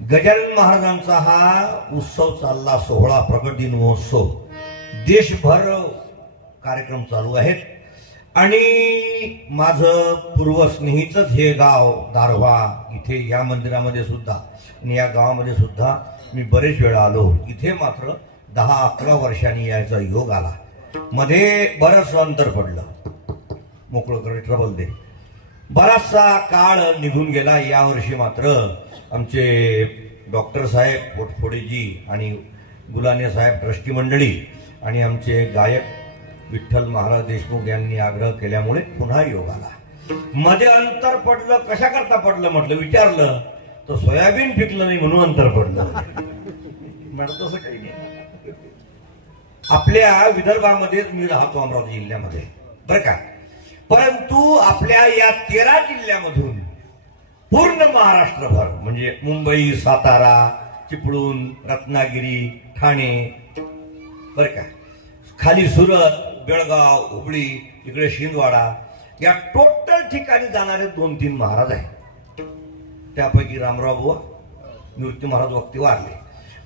गजानन महाराजांचा हा उत्सव चालला सोहळा प्रगट दिन महोत्सव. देशभर कार्यक्रम चालू आहेत. आणि माझं पूर्वस्नेहीच हे गाव दारव्हा इथे या मंदिरामध्ये सुद्धा आणि या गावामध्ये सुद्धा मी बरेच वेळा आलो. इथे मात्र दहा अकरा वर्षांनी यायचा योग आला. मध्ये बरंच अंतर पडलं. मोकळं करे ट्रबल दे. बराचसा काळ निघून गेला. यावर्षी मात्र आमचे डॉक्टर साहेब पोटफोडेजी आणि गुलाने साहेब ट्रस्टी मंडळी आणि आमचे गायक विठ्ठल महाराज देशमुख यांनी आग्रह केल्यामुळे पुन्हा योग आला. मध्ये अंतर पडलं कशा करता पडलं म्हटलं? विचारलं तर सोयाबीन पिकलं नाही म्हणून अंतर पडलं. मॅडम तसं काही नाही. आपल्या विदर्भामध्येच मी राहतो अमरावती जिल्ह्यामध्ये बरं का? परंतु आपल्या या तेरा जिल्ह्यामधून पूर्ण महाराष्ट्रभर म्हणजे मुंबई सातारा चिपळूण रत्नागिरी ठाणे बरं का. खाली सुरत बेळगाव हुबळी इकडे शिंदवाडा या टोटल ठिकाणी जाणारे दोन तीन महाराज आहेत. त्यापैकी रामराव बुवा निवृत्ती महाराज वक्ती वारले.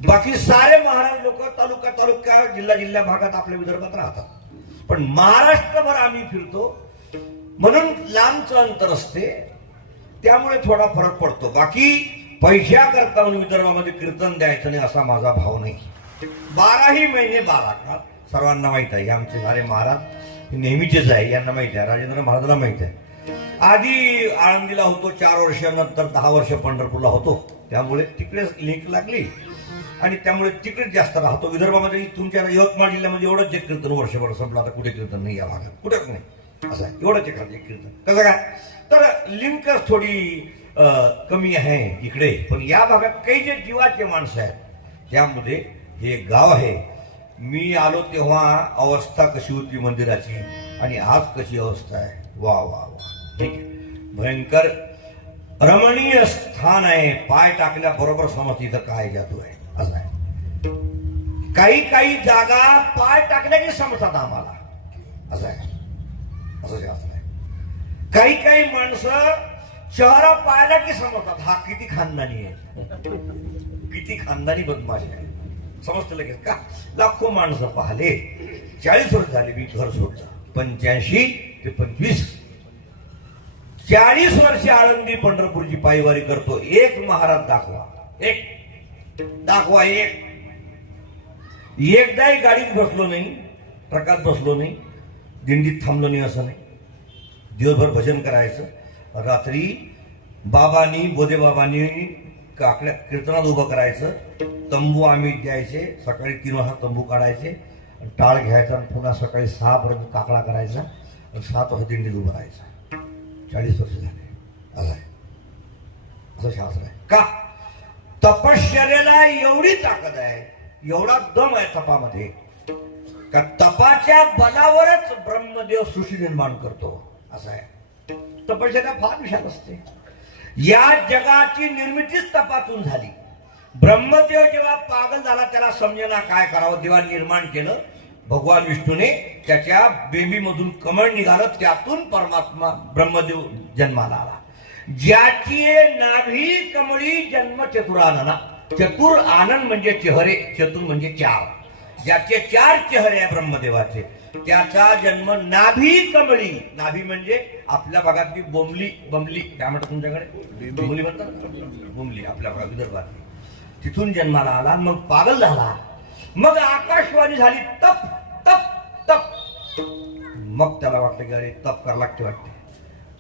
बाकी सारे महाराज लोक तालुका तालुका जिल्हा जिल्हा भागात आपल्या विदर्भात राहतात. पण महाराष्ट्रभर आम्ही फिरतो. म्हणून लांबचं अंतर असते. त्यामुळे थोडा फरक पडतो. बाकी पैशाकरता म्हणून विदर्भामध्ये कीर्तन द्यायचं नाही असा माझा भाव नाही. बाराही महिने बारा काळ सर्वांना माहीत आहे हे आमचे सारे महाराज नेहमीचेच आहे यांना माहीत आहे राजेंद्र महाराजांना माहीत आहे. आधी आळंदीला होतो चार वर्षानंतर दहा वर्ष पंढरपूरला होतो. त्यामुळे तिकडेच लिंक लागली. आणि त्यामुळे तिकडेच जास्त राहतो. विदर्भामध्ये तुमच्या यवतमाळ जिल्ह्यामध्ये एवढंच जे कीर्तन वर्षभर संपलं आता कुठे कीर्तन नाही या भागात कुठेच नाही. असं आहे. एवढंच एखादं कीर्तन. कसं काय तर लिंकच थोडी कमी आहे इकडे पण या भागात काही जे जीवाचे माणसं आहेत त्यामध्ये हे गाव आहे. मी आलो तेव्हा अवस्था कशी होती मंदिराची आणि आज कशी अवस्था आहे? वा वा वा. ठीक आहे. भयंकर रमणीय स्थान आहे. पाय टाकल्याबरोबर समज इथं काय जादू आहे? असं आहे. काही काही जागा पाय टाकल्याने समजतात आम्हाला. असं आहे. असं शास्त्र आहे काही काही माणसं चेहरा पाहिला की समजतात हा किती खानदानी आहे. किती खानदानी बदमाश आहे. समजतं लगेच का? लाखो माणसं पाहिले चाळीस वर्ष झाले मी घर सोडलं पंच्याऐंशी ते पंचवीस. चाळीस वर्ष आळंदी पंढरपूरची पायवारी करतो. एक महाराज दाखवा. एक. दाखवा एक. एकदाही गाडीत बसलो नाही ट्रकात बसलो नाही. दिंडीत थांबलो नाही असं नाही. दिवसभर भजन करायचं. रात्री बाबांनी बोधे काकड्या कीर्तनात उभं करायचं. तंबू आम्ही द्यायचे. सकाळी तीन वाजता तंबू काढायचे. टाळ घ्यायचा आणि पुन्हा सकाळी सहापर्यंत काकडा करायचा आणि सात वाजता दिंडीत उभं राहायचं. चाळीस वर्ष झाले. असं आहे. असं शास्त्र आहे. का? तपश्चर्याला एवढी ताकद आहे. एवढा दम आहे तपामध्ये. का तपाच्या बलावरच ब्रह्मदेव सृष्टी निर्माण करतो असं आहे. तपश्चर्या फार विशाल असते. या जगाची निर्मितीच तपातून झाली. ब्रह्मदेव जेव्हा पागल झाला त्याला समजेना काय करावं देवा निर्माण केलं. भगवान विष्णूने त्याच्या बेबीमधून कमळ निघालं त्यातून परमात्मा ब्रह्मदेव जन्माला आला. ज्याची नाभी कमळी जन्म चतुरानना. चतुर आनंद म्हणजे चेहरे चतुर म्हणजे चार ज्याचे चार चेहरे आहे ब्रह्मदेवाचे त्याचा जन्म नाभी कमळी. नाभी म्हणजे आपल्या भागातली बोंबली बमली काय म्हणतात तुमच्याकडे? बोंबली म्हणतात? बोंबली आपल्या भागात विदर्भात. तिथून जन्माला आला मग पागल झाला. मग आकाशवाणी झाली तप तप तप. मग त्याला वाटलं की अरे तप करा लागते वाटते.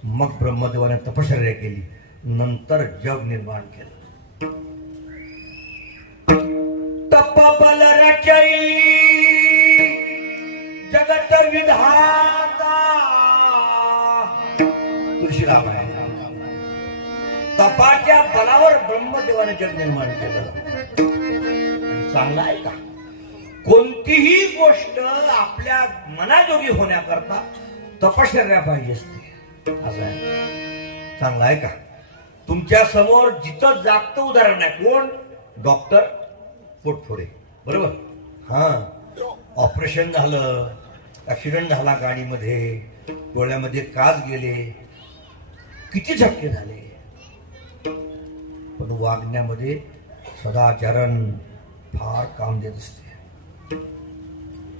मग ब्रह्मदेवाने तपश्चर्या केली. नंतर जग निर्माण केलं. बल रचई। जगत विधाता। तुळशीराम आहे. तपाच्या बलावर ब्रह्मदेवाने जग निर्माण केलं. चांगला आहे का? कोणतीही गोष्ट आपल्या मनाजोगी होण्याकरता तपश्चर्या पाहिजे असते. असं आहे. चांगलं आहे का? तुमच्यासमोर जिथं जागतं उदाहरण आहे कोण? डॉक्टर पोटफोडे बरोबर? हां. ऑपरेशन झालं ॲक्सिडेंट झाला गाडीमध्ये डोळ्यामध्ये काच गेले. किती झटके झाले. पण वागण्यामध्ये सदाचरण फार काम देत असते.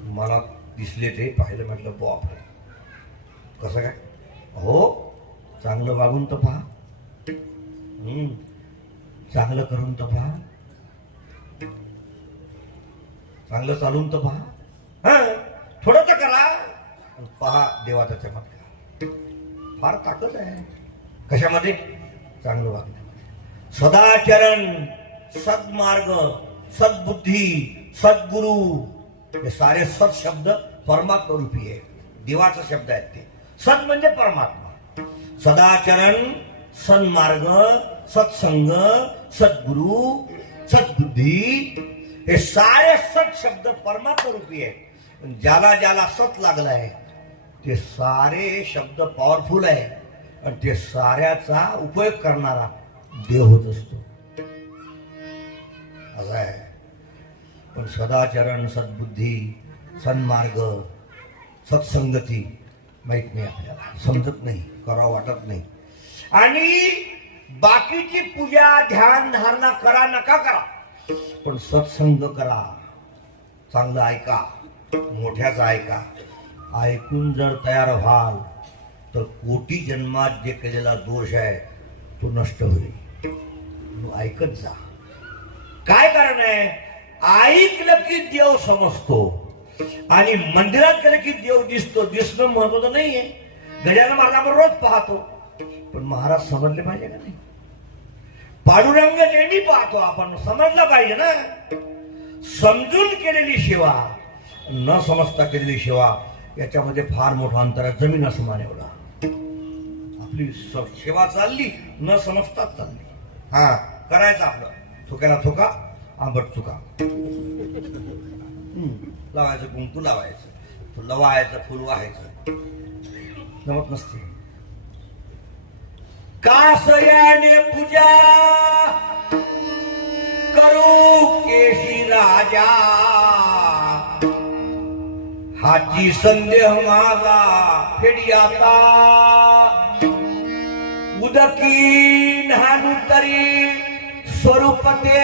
मला दिसले ते पाहिलं म्हटलं बापरे. कसं काय? हो चांगलं वागून तर पहा. चांगलं करून तर पहा. चांगलं चालून तर पहा. हा? थोडं तर करा. पहा देवाचा चमत्कार. फार ताकद आहे. कशामध्ये? चांगलं वागण्यामध्ये. सदाचरण सद्मार्ग सद्बुद्धी सद्गुरु. हे सारे सत शब्द परमात्मा रूपी आहे देवाचा शब्द आहेत ते. सद म्हणजे परमात्मा. सदाचरण सन्मार्ग सत्संग सद्गुरु सद्बुद्धी हे सारे सत शब्द परमात्मा रूपी आहे ज्याला ज्याला सत लागलाय ते सारे शब्द पॉवरफुल आहे. आणि ते साऱ्याचा उपयोग करणारा देव होत असतो. असं आहे. पण सदाचरण सद्बुद्धी सन्मार्ग सत्संगती माहीत नाही आपल्याला. समजत नाही करावं वाटत नाही. आणि बाकीची पूजा ध्यान धारणा करा नका करा. पण सत्संग करा. चांगलं ऐका. मोठ्याचं ऐका. ऐकून जर तयार व्हाल तर कोटी जन्मात जे केलेला दोष आहे तो नष्ट होईल. तू ऐकत जा. काय कारण आहे? ऐकलं की देव समजतो. आणि मंदिरात गेलं की देव दिसतो. दिसणं महत्वाचं नाहीये. गजानन महाराज आपण रोज पाहतो. पण महाराज समजले पाहिजे का नाही? पाडुरंग नेहमी पाहतो आपण. समजलं पाहिजे ना? समजून केलेली सेवा न समजता केलेली सेवा याच्यामध्ये फार मोठं अंतर आहे. जमीन असमान एवढा. आपली स- सेवा चालली न समजताच चालली. हा करायचं आपलं. थुक्याला थुका आंबट चुका लावायचं कुंकू लावायचं. लवायचं फुल वाहायचं. जमत नसते. कासयाने पूजा करू केशी राजा। हाची संदेह माझा फेडी आता उदकी नहानू तरी स्वरूप ते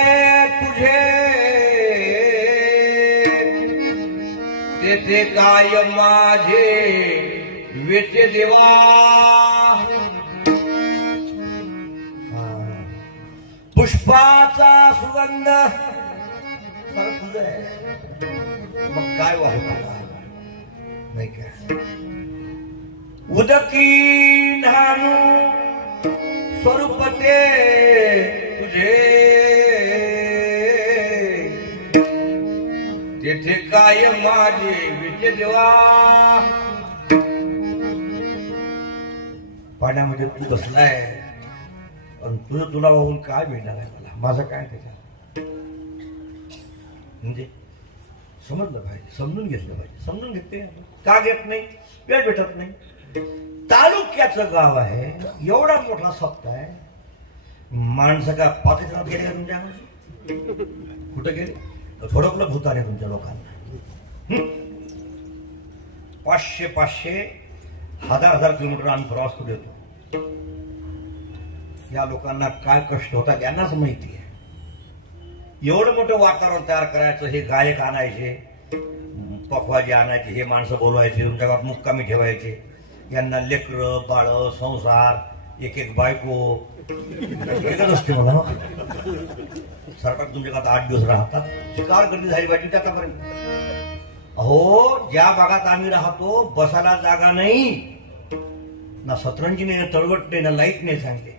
तुझे। तेथे काय माझे वेचे देवा। पुष्पाचा सुगंध. खरं तुझं आहे. मग काय वाहू नाही काय उदकी नानू स्वरूप ते तुझे. तेथे काय माझे विचे देवा? पाण्यामध्ये तू बसलाय. पण तुझं तुला वाहून काय मिळणार आहे? माझं काय त्याच्यात? म्हणजे समजलं पाहिजे समजून घेतलं पाहिजे. समजून घेते का? घेत नाही? वेळ भेटत नाही. तालुक्याचं गाव आहे एवढा मोठा सप्ताह आहे. माणसं का पाकिस्तानात गेले का तुमच्या कुठं गेले? थोडं भूताने तुमच्या लोकांना. पाचशे पाचशे हजार हजार किलोमीटर आम्ही प्रवास करू येतो या लोकांना काय कष्ट होतात यांनाच माहिती आहे. एवढं मोठं वातावरण तयार करायचं हे गायक आणायचे पखवाजी आणायचे हे माणसं बोलवायचे तुमच्या गावात मुक्कामी ठेवायचे. यांना लेकरं बाळ संसार एक एक बायको. एकच असते मला हो. सरकार तुमच्या गावात आठ दिवस राहतात. शिकार गर्दी झाली पाहिजे त्याच्यापर्यंत. अहो ज्या भागात आम्ही राहतो बसायला जागा नाही. ना सतरंजी नाही ना तळवट नाही ना लाइट नाही सांगते.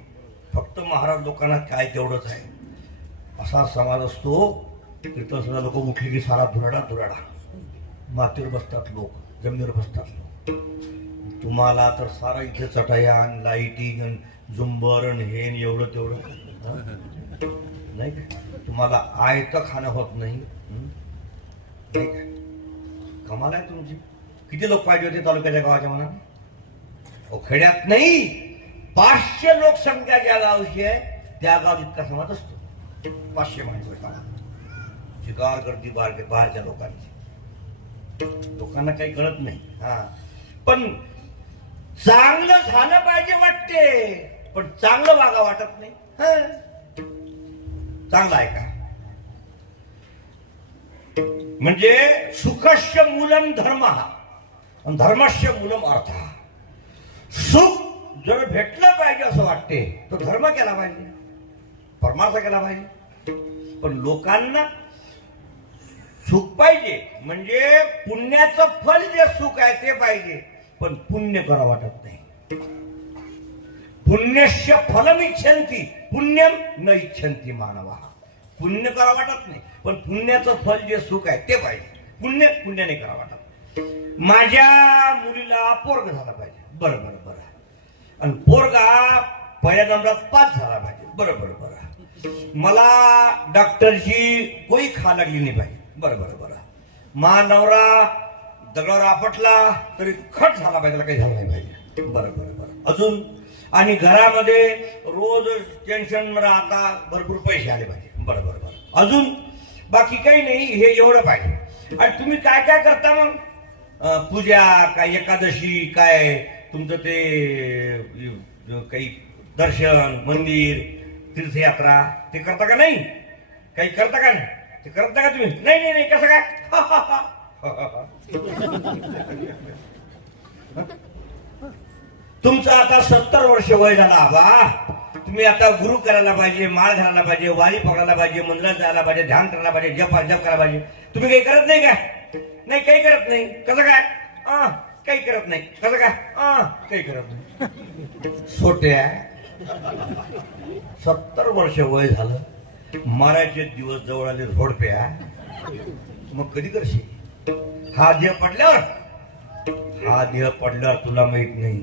फक्त महाराज लोकांना काय तेवढंच आहे. असा समाज असतो तिथं सुद्धा लोक उठली की सारा धुराडा धुराडा मातीवर बसतात लोक जमिनीवर बसतात लोक. तुम्हाला तर सारा इथे चटयान लाईटिंग झुंबरण हेन एवढं तेवढं. नाही तुम्हाला आयत खाणं होत नाही. कमाल आहे तुमची. किती लोक पाहिजे होते तालुक्याच्या गावाच्या मनात? खेड्यात नाही. पाचशे लोकसंख्या ज्या गावची आहे त्या गावात इतका समाज असतो. पाचशे माणसं शिकार करती बाहेर बाहेरच्या लोकांची. लोकांना काही कळत नाही. हा. पण चांगलं झालं पाहिजे वाटते पण चांगलं वागा वाटत नाही. हं. चांगलं आहे का? म्हणजे सुखस्य मूलम धर्म धर्मस्य मूलम अर्थ. सुख जर भेटलं पाहिजे असं वाटते तर धर्म केला पाहिजे परमार्थ केला पाहिजे. पण लोकांना सुख पाहिजे म्हणजे पुण्याचं फल जे सुख आहे ते पाहिजे पण पुण्य करा वाटत नाही. पुण्यश्य फलम इच्छंती पुण्यम न इच्छंती मानवा. पुण्य करा वाटत नाही पण पुण्याचं फल जे सुख आहे ते पाहिजे. पुण्य पुण्याने करा वाटत माझ्या मुलीला पोरग झाला पाहिजे. बरं बरं. आणि पोरगा पहिल्या नंबरात पाच झाला पाहिजे. बरं बरं बरं मला डॉक्टरची कोई खा लागली नाही पाहिजे बरं बरं बरं मा नवरा दगडावर आपटला तरी खट झाला पाहिजे त्याला काही झालं नाही पाहिजे. बरं बरं बरं अजून आणि घरामध्ये रोज टेन्शन राहता भरपूर पैसे आले पाहिजे. बरं बरं बरं अजून बाकी काही नाही हे एवढं पाहिजे. आणि तुम्ही काय काय करता मग? पूजा काय एकादशी काय तुमचं ते काही दर्शन मंदिर तीर्थयात्रा ते करता का नाही? काही करता का नाही? ते करता का तुम्ही? नाही नाही नाही कसं काय? तुमचं आता सत्तर वर्ष वय झाला आबा. तुम्ही आता गुरु करायला पाहिजे माळ घालायला पाहिजे वारी पकडायला पाहिजे मंदिरात जायला पाहिजे ध्यान करायला पाहिजे जप जप करायला पाहिजे. तुम्ही काही करत नाही काय? नाही काही करत नाही. कसं काय? काही करत नाही. कसं काय? काही करत नाही. सोट्या सत्तर वर्ष वय झालं. मारायचे दिवस जवळ आले झोडप्या मग कधी करशील? हा देह पडल्यावर? हा देह पडल्यावर तुला माहीत नाही.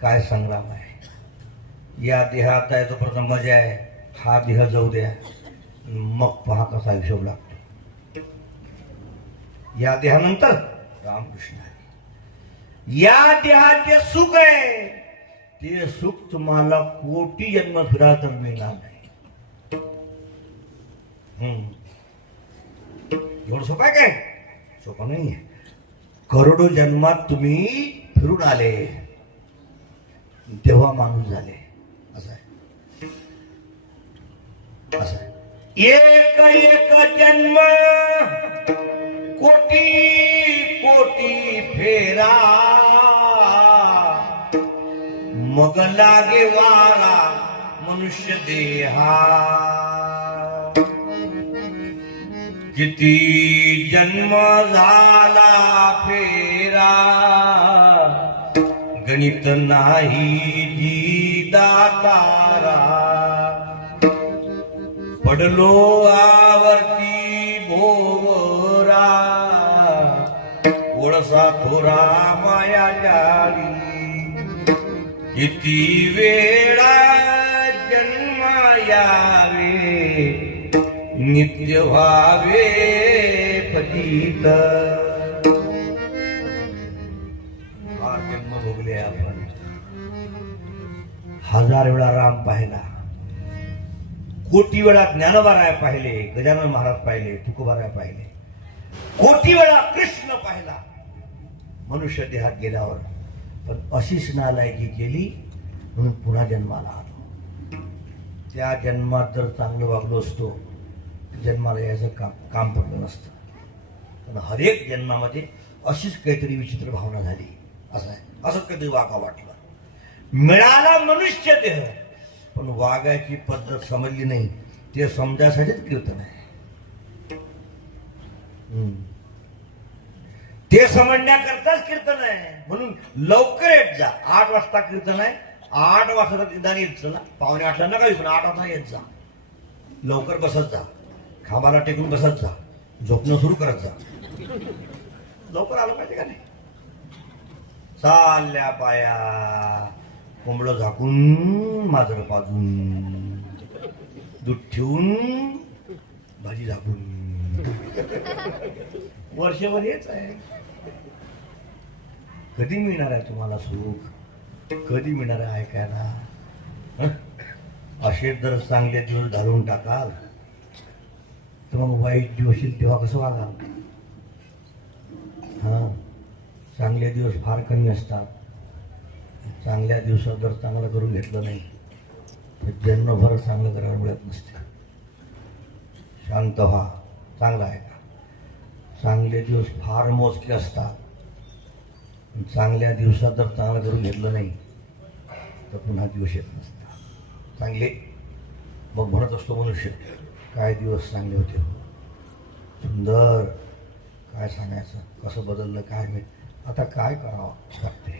काय संग्राम आहे या देहात आहे तो प्रथम मजा आहे हा देह जाऊ द्या. मग पहा कसा हिशोब लागतो. या देहानंतर रामकृष्ण आहे. या देहात जे सुख आहे. ते सुख तुम्हाला कोटी जन्म फिरा तर मिळणार नाही. एवढं सोपं आहे काय? सोपं नाही करोडो जन्मात तुम्ही फिरून आले. तेव्हा माणूस झाले. असं आहे. असं आहे. एक एक जन्म कोटी कोटी फेरा. मग लागे वारा मनुष्य देहा. किती जन्म झाला फेरा. गणित नाही जी दातारा पडलो आवर्ती भोवरा. ओळसा माया किती वेळा जन्मायावे नित्य व्हावे पतित. फार जन्म भोगले आपण. हजार वेळा राम पाहिला. कोटी वेळा ज्ञानोबाराय पाहिले गजानन महाराज पाहिले तुकोबाराय पाहिले. कोटी वेळा कृष्ण पाहिला. मनुष्य देहात गेल्यावर. पण अशीच नालायकी केली म्हणून पुन्हा जन्माला आलो. त्या जन्मात जर चांगलं वागलो असतो जन्माला यायचं काम काम पडलं नसतं. पण हरेक जन्मामध्ये अशीच काहीतरी विचित्र भावना झाली. असं आहे. असं कधी वागा वाटलं? मिळाला मनुष्य देह पण वागायची पद्धत समजली नाही. ते समजासाठीच कीर्तन आहे. ते समजण्याकरताच कीर्तन आहे. म्हणून लवकर येत जा. आठ वाजता कीर्तन आहे. आठ वाजता निदान येत चला. पावणे आठला नका येऊ आठ वाजता येत जा. लवकर बसत जा. खांबाला टेकून बसत जा. झोपणं सुरू करत जा. लवकर आलं पाहिजे का नाही? चालल्या पाया. कोंबडं झाकून माजर पाजून. दूध ठेवून भाजी झाकून. वर्षभर हेच आहे. कधी मिळणार आहे तुम्हाला सुख? कधी मिळणार आहे ऐकायला? असे जर चांगले दिवस घालवून टाकाल. तर मग वाईट दिवस येईल तेव्हा कसं वागाल? हा? चांगले दिवस फार कमी असतात. चांगल्या दिवसात जर चांगलं करून घेतलं नाही तर जन्मभर चांगलं करायला मिळत नसते. शांत व्हा. चांगला आहे का? चांगले दिवस फार मोजके असतात. चांगल्या दिवसात जर चांगलं करून घेतलं नाही तर पुन्हा दिवस येत नसतात चांगले मग म्हणत असतो मनुष्य काय दिवस चांगले होते हो? सुंदर काय सांगायचं? कसं बदललं काय मिळत आता काय करावं लागते?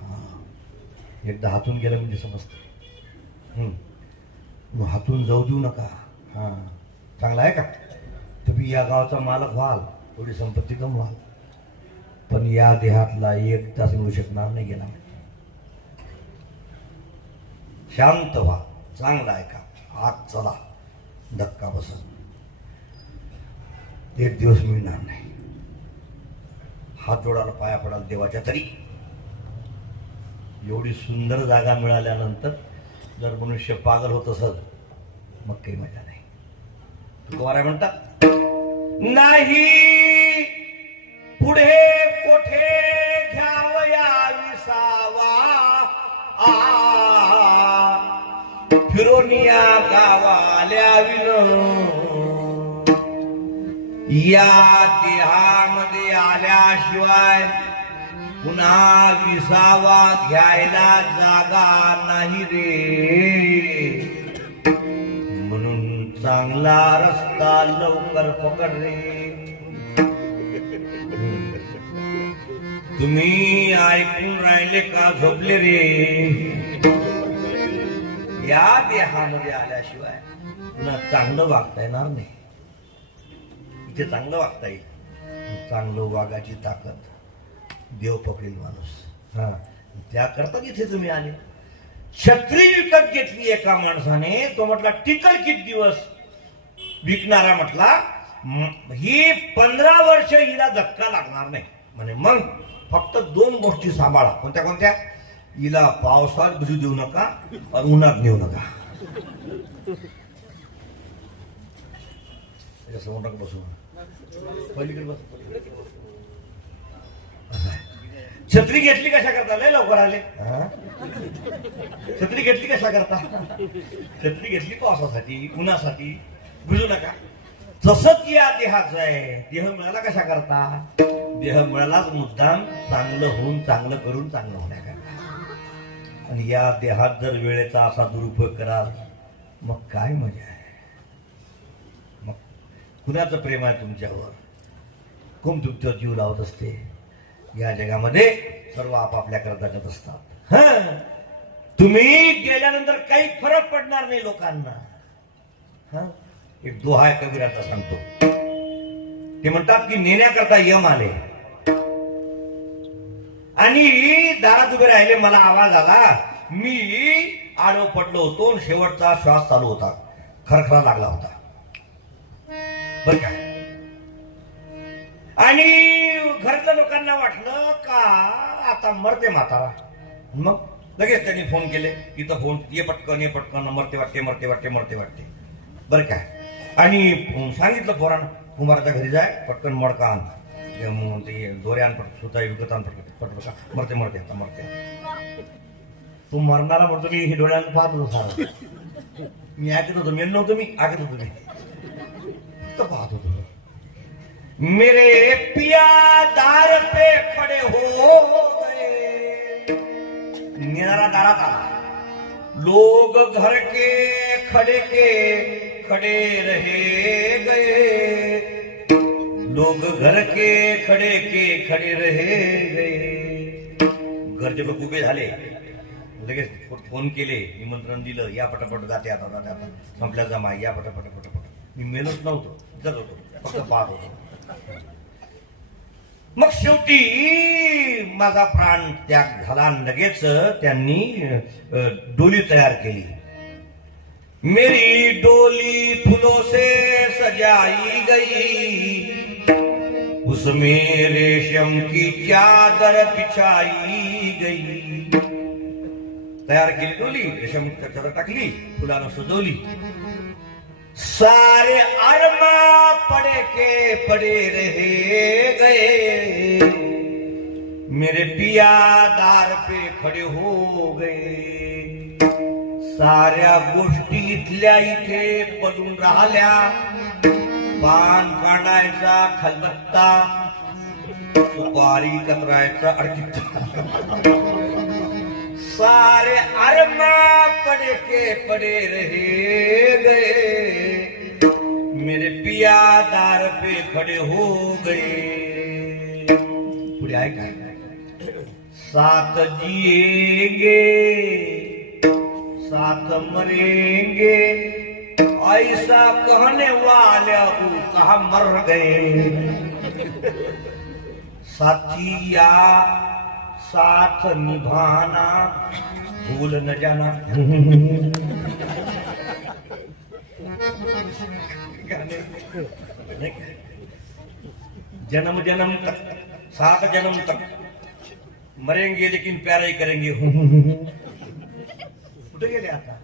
हां. एकदा हातून गेलं म्हणजे समजतं मग हातून जाऊ देऊ नका. हां. चांगला आहे का? तुम्ही या गावाचा मालक व्हाल थोडी संपत्ती कमवाल. पण या देहातला एक तास मिळू शकणार नाही गेला. शांत व्हा. चांगला आहे का? आत चला. धक्का बसत एक दिवस मिळणार नाही. हात जोडायला पाया पडाल देवाच्या तरी. एवढी सुंदर जागा मिळाल्यानंतर जर मनुष्य पागल होत असत मग काही मजा नाही. तुकोबाराय म्हणतात? नाही! पुढे कोठे घ्यावया विसावा? आ. फिरोनिया गावाल्या विन. या देहामध्ये आल्याशिवाय पुन्हा विसावा घ्यायला जागा नाही रे. म्हणून चांगला रस्ता लवकर पकड रे. तुम्ही ऐकून राहिले का झोपले रे? या देहामध्ये आल्याशिवाय पुन्हा चांगलं वागता येणार नाही. इथे चांगलं वागता येईल. चांगलं वागाची ताकद देव पकडेल माणूस. हा. त्याकरता इथे तुम्ही आले. छत्री विकत घेतली एका माणसाने. तो म्हटला टिकल किती दिवस? विकणारा म्हटला ही पंधरा वर्ष हिला धक्का लागणार नाही. म्हणे मग फक्त दोन गोष्टी सांभाळा. कोणत्या कोणत्या? हिला पावसात भिजू देऊ नका आणि उन्हात नेऊ नका. समोर नका बसू. पलीकडे बस. छत्री घेतली कशा करता? लय लवकर आले. छत्री घेतली कशा करता? छत्री घेतली पावसासाठी उन्हासाठी. भिजू नका. तसंच या देहाचं आहे देह मिळाला कशा करता? देह मिळालाच मुद्दाम चांगलं होऊन चांगलं करून चांगलं होण्याकरता आणि या देहात जर वेळेचा असा दुरुपयोग कराल मग काय मजा आहे? मग कुणाचं प्रेम आहे तुमच्यावर? कोण तुमच्यावर जीव लावत असते? या जगामध्ये सर्व आपापल्या जात असतात. हं. तुम्ही गेल्यानंतर काही फरक पडणार नाही लोकांना. हं? एक दोहा कबीराचा सांगतो. ते म्हणतात की नेण्याकरता यम आले. आणि दारात उभे राहिले मला आवाज आला. मी आडव पडलो होतो शेवटचा श्वास चालू होता. खरखरा लागला होता. बर काय आणि घरच्या लोकांना वाटलं का आता मरते म्हातारा? मग लगेच त्यांनी फोन केले. इथं फोन ये पटकन ये पटकन मरते वाटते मरते वाटते मरते वाटते. बरं काय आणि सांगितलं पोरानं कुमाराच्या घरी जाय पटकन मडका आण. ते मग ते दोरे आण विकत आण पटकन. पटकन का मरते मरते आता मरते. तू मरणारा म्हणतो मी हे डोळ्यानं पाहत होतो सारा मी ऐकत होतो मेल नव्हतो मी ऐकत होतो मी. फक्त पाहत होतो. मेरे पिया दार पे खडे हो गए. निराला दारात आला. लोग घर के खड़े के खड़े रहे गए. लोग घर के खड़े के खड़े रहे गए. घरचे लोक उभे झाले. लगेच फोन केले निमंत्रण दिलं या पटापट जाते आता जाते आता. संपल्या जमा या पटापट पटापट. मी मेलोच नव्हतो. जात होतो. फक्त पाहत होतो. मग शेवटी माझा प्राण त्याग झाला. लगेच त्यांनी डोली तयार केली. मेरी डोली फुलो से सजाई गई. उसमें रेशम की चादर बिछाई गई। तयार केली डोली रेशम चादर टाकली फुलानं सजवली. सारे अरमा पड़े के पड़े रहे गए। मेरे पिया दार पे खडे हो गए। साऱ्या गोष्टी इथल्या इथे पडून राहिल्या. पान काढायचा खलबत्ता सुपारी कतरायचा अडकित सारे अरमा पड़े के पड़े रहे गए मेरे पिया दार पे खड़े हो गए पुढे आहे काय साथ जिएंगे साथ मरेंगे ऐसा कहने वाले अबू कहा मर गए? साथी या साथ निभाना भूल न जाना। जन्म जन्म तक सात जन्म तक मरेंगे लेकिन प्यारा ही करेंगे। कुठे गेले आता।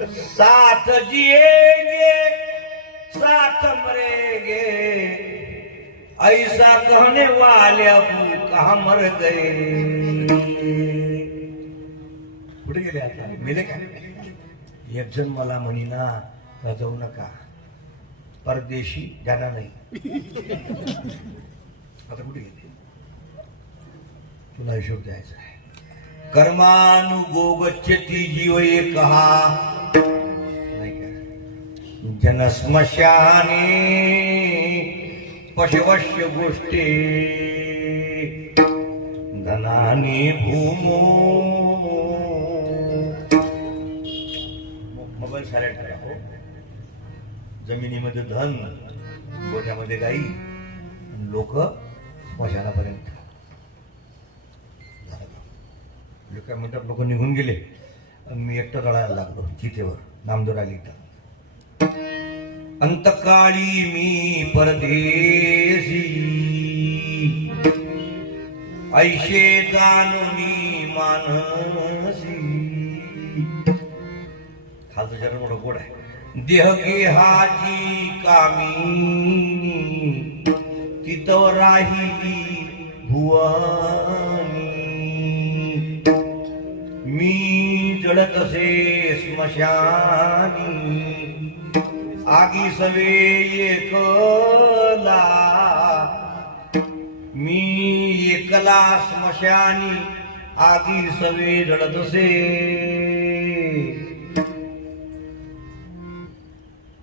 साथ जिएंगे साथ मरेंगे। ऐसा कहने वाले अब कहा मर गए? कुठे गेले आता? मेले का? एक जण मला म्हणीना "का जाऊ नका. परदेशी जाणार नाही. आता कुठे गेले? तुला हिशोब द्यायचा आहे. कर्मानुगोगच्छती जीव एक। हा जनस्मशाने पशवश्य गोष्टी धनाने भूमो। मोबाईल सायलेंट करा हो. जमिनीमध्ये धन गोठ्यामध्ये गाई लोक स्मशानापर्यंत. जे काय म्हणतात लोक निघून गेले. मी एकटं रडायला लागलो चितेवर नामदोर आली तर अंतकाळी मी परदेशी. ऐशे जानुनी मानसी. खालचं चरण मोठं गोड आहे. देह गेहाची कामी तिथं राहिली भुवन. मी जळत असे स्मशानी. आगी सवे एकला मी एकला स्मशानी आगी सवे जळत असे.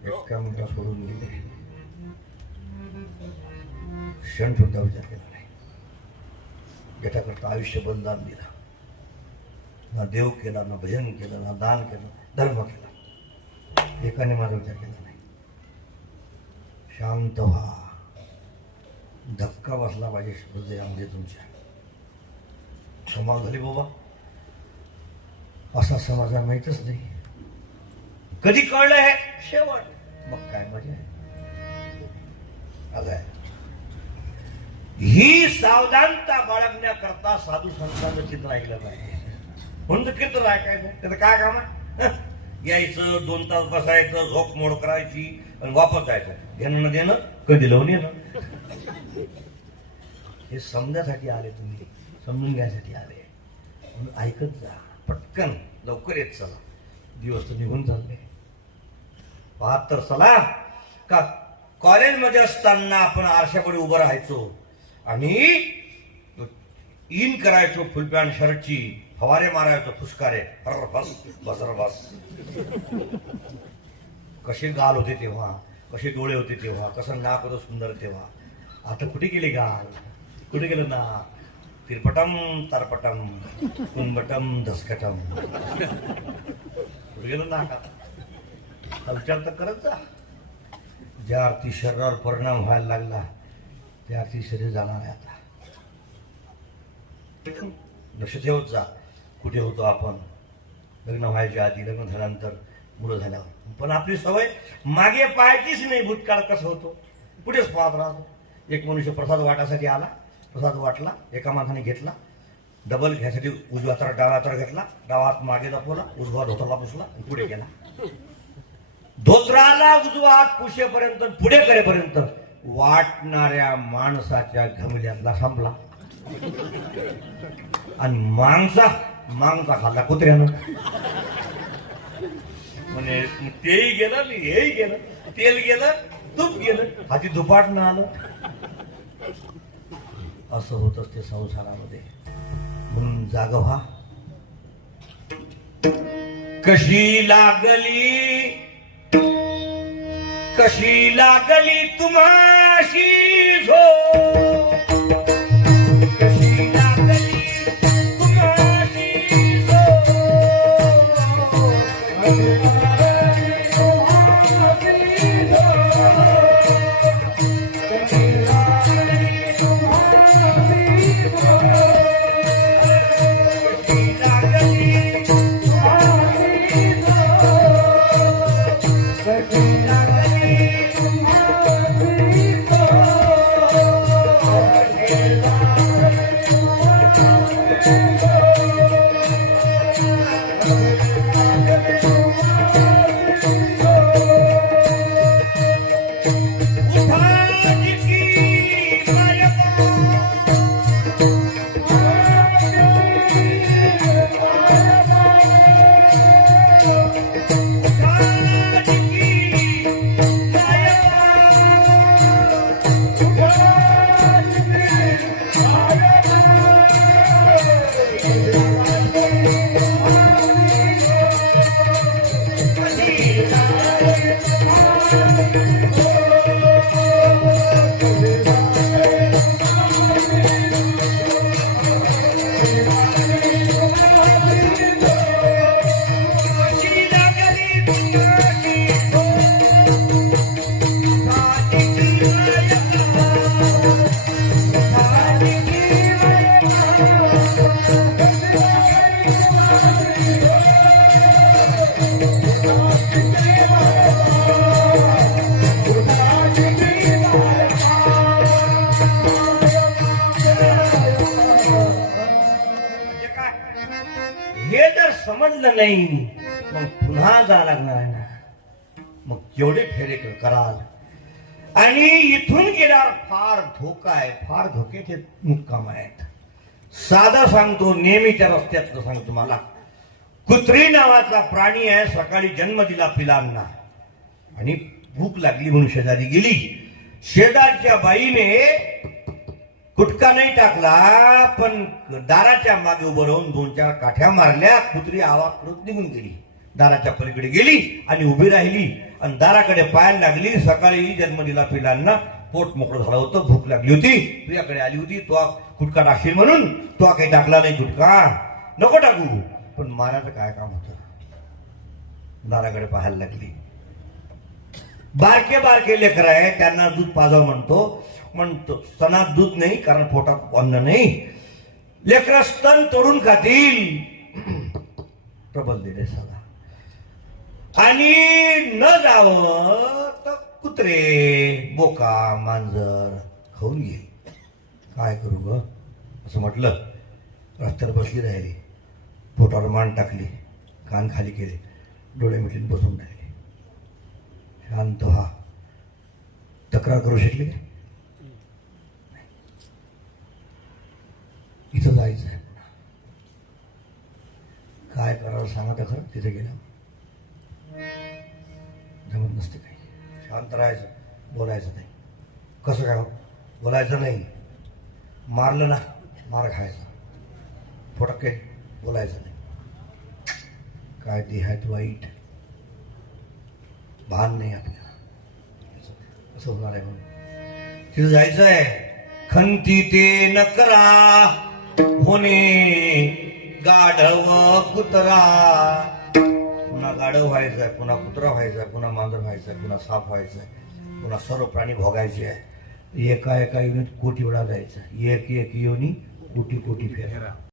एका मोठा सोडून दिले? क्षण सुद्धा विचार केला नाही. ज्याच्याकरता आयुष्य बलिदान दिला. ना देव केला ना भजन केलं ना दान केलं धर्म केला. एकाने माझा विचार केला नाही. शांत व्हा. धक्का बसला पाहिजे हृदयामध्ये तुमच्या. समाज झाली बाबा. असा समाजा माहीतच नाही. कधी कळलं हे? शेवट. मग काय मजा आहे. आलाय. ही सावधानता बाळगण्याकरता साधू संतांचं चित्र ऐकलं पाहिजे. म्हणून तर कीर्तन ऐकायचं त्याचं काय काम आहे? यायचं दोन तास बसायचं झोप मोड करायची आणि वापस जायचं. घेणं न देणं कधी लावून येणं. हे समजण्यासाठी आले तुम्ही. समजून घ्यायसाठी आले. म्हणून ऐकत जा. पटकन लवकर येत चला. दिवस तर निघून चालले. पाहत तर चला का कॉलेजमध्ये असताना आपण आरशापुढे उभं राहायचो. आणि इन करायचो फुलपॅन्ट शर्टची फवारे मारायचो फुसकारे. हर बस बसर बस. कसे गाल होते तेव्हा कसे डोळे होते तेव्हा कसं नाक होतं सुंदर तेव्हा. आता कुठे गेले गाल? कुठे गेलं ना तिरपटम तारपटम कुंबटम धसकटम कुठे गेलं ना कल्चर हालचाल तर करत जा. ज्या अर्थी शरीरावर परिणाम व्हायला लागला त्या अर्थी शरीर जाणार आहे आता. लक्ष ठेवत जा. कुठे होतो आपण? लग्न व्हायच्या आधी लग्न झाल्यानंतर मुलं झाल्यावर. पण आपली सवय मागे पाहायचीच नाही. भूतकाळ कसं होतो? पुढेच पाहत राहतो. एक मनुष्य प्रसाद वाटासाठी आला. प्रसाद वाटला एका माणसाने घेतला. डबल घ्यायसाठी उजवा तर डावा तर घेतला. डावा हात मागे दाखवला उजवा धोतरला पुसला पुढे गेला. धोत्राला उजवा हात पुसेपर्यंत पुढे करेपर्यंत वाटणाऱ्या माणसाच्या घमल्यातला थांबला आणि मांसा मांसा खाल्ला कुत्र्यानं. म्हणजे तेही गेलं आणि हेही गेलं. तेल गेलं तूप गेलं. हाती दुपाट न आलं. असं होत असते संसारामध्ये. म्हणून जाग व्हा. कशी लागली? कशी लागली तुम्हाशी झो नाही मग पुन्हा जा लागणार आहे ना. मग केवढे फेरे कराल. आणि इथून गेल्यावर फार धोका आहे फार धोक्याचे मुक्काम आहेत. साधा सांगतो नेहमीच्या रस्त्यातलं सांगतो मला कुत्री नावाचा प्राणी आहे सकाळी जन्म दिला पिलांना. आणि भूक लागली म्हणून शेजारी गेली. शेजारच्या बाईने कुटका नाही टाकला पण दाराच्या मागे उभं राहून दोन चार काठ्या मारल्या कुत्री आवाज करत निघून गेली. दाराच्या पलीकडे गेली आणि उभी राहिली आणि दाराकडे पायाला लागली सकाळी जन्म दिला पिलांना पोट मोकळं झालं होतं भूक लागली होती. तुझ्याकडे आली होती तो कुटका टाकशील म्हणून तो काही टाकला नाही कुटका नको टाकू. पण मारायचं काय काम होतं? दाराकडे पाहायला लागली. बारके बारके लेकर आहे त्यांना दूध पाजाव म्हणतो. म्हणतो स्तनात दूध नाही कारण पोटात अन्न नाही. लेकरा स्तन तोडून खातील. प्रबल दिले सदा. आणि न जावं तर कुत्रे बोका मांजर खाऊन घे काय करू ग? असं म्हटलं रस्त्यावर बसली राहिली. पोटावर मान टाकली कान खाली केले डोळे मिटून बसून राहिले. शांत व्हा. तक्रार करू शकली? काय आहे काय करावं सांगा तर खरं तिथे गेलं. जमत नसते काही. शांत राहायचं बोलायचं नाही. कसं काय हो? बोलायचं नाही. मारलं ना मार खायचा. फटके बोलायचं नाही. काय ते वाईट. भान नाही आपल्याला. असं- असं होणार आहे म्हणून. तिथं जायचं आहे खंती ते नकरा होणे गाढव कुत्रा. पुन्हा गाढव व्हायचं आहे पुन्हा कुत्रा व्हायचा आहे पुन्हा मांजर व्हायचं आहे पुन्हा साप व्हायचं आहे पुन्हा सर्व प्राणी भोगायचे आहे. एका एका युनिट कोटी वेळा जायचं. एक एक योनी कोटी कोटी फेरा.